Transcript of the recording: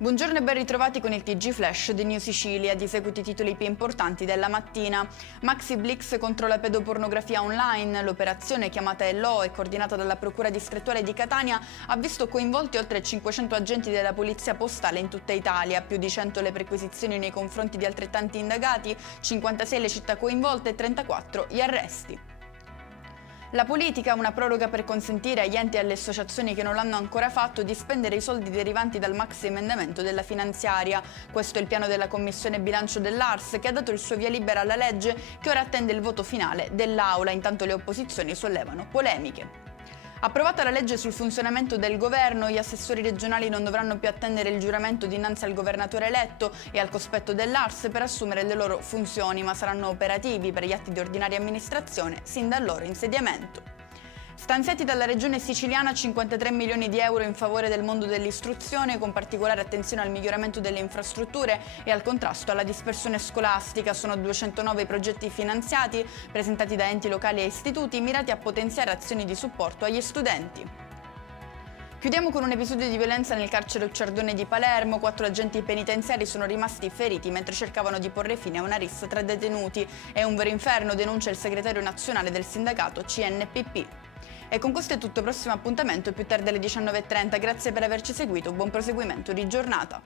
Buongiorno e ben ritrovati con il TG Flash di New Sicilia, di seguito i titoli più importanti della mattina. Maxi Blitz contro la pedopornografia online. L'operazione, chiamata ELO e coordinata dalla Procura distrettuale di Catania, ha visto coinvolti oltre 500 agenti della Polizia Postale in tutta Italia, più di 100 le perquisizioni nei confronti di altrettanti indagati, 56 le città coinvolte e 34 gli arresti. La politica, una proroga per consentire agli enti e alle associazioni che non l'hanno ancora fatto di spendere i soldi derivanti dal maxi emendamento della finanziaria. Questo è il piano della Commissione Bilancio dell'Ars, che ha dato il suo via libera alla legge, che ora attende il voto finale dell'Aula. Intanto le opposizioni sollevano polemiche. Approvata la legge sul funzionamento del governo, gli assessori regionali non dovranno più attendere il giuramento dinanzi al governatore eletto e al cospetto dell'Ars per assumere le loro funzioni, ma saranno operativi per gli atti di ordinaria amministrazione sin dal loro insediamento. Stanziati dalla Regione siciliana 53 milioni di euro in favore del mondo dell'istruzione, con particolare attenzione al miglioramento delle infrastrutture e al contrasto alla dispersione scolastica. Sono 209 i progetti finanziati, presentati da enti locali e istituti, mirati a potenziare azioni di supporto agli studenti. Chiudiamo con un episodio di violenza nel carcere Ucciardone di Palermo. 4 agenti penitenziari sono rimasti feriti mentre cercavano di porre fine a una rissa tra detenuti. È un vero inferno, denuncia il segretario nazionale del sindacato CNPP. E con questo è tutto, prossimo appuntamento più tardi alle 19:30. Grazie per averci seguito, buon proseguimento di giornata.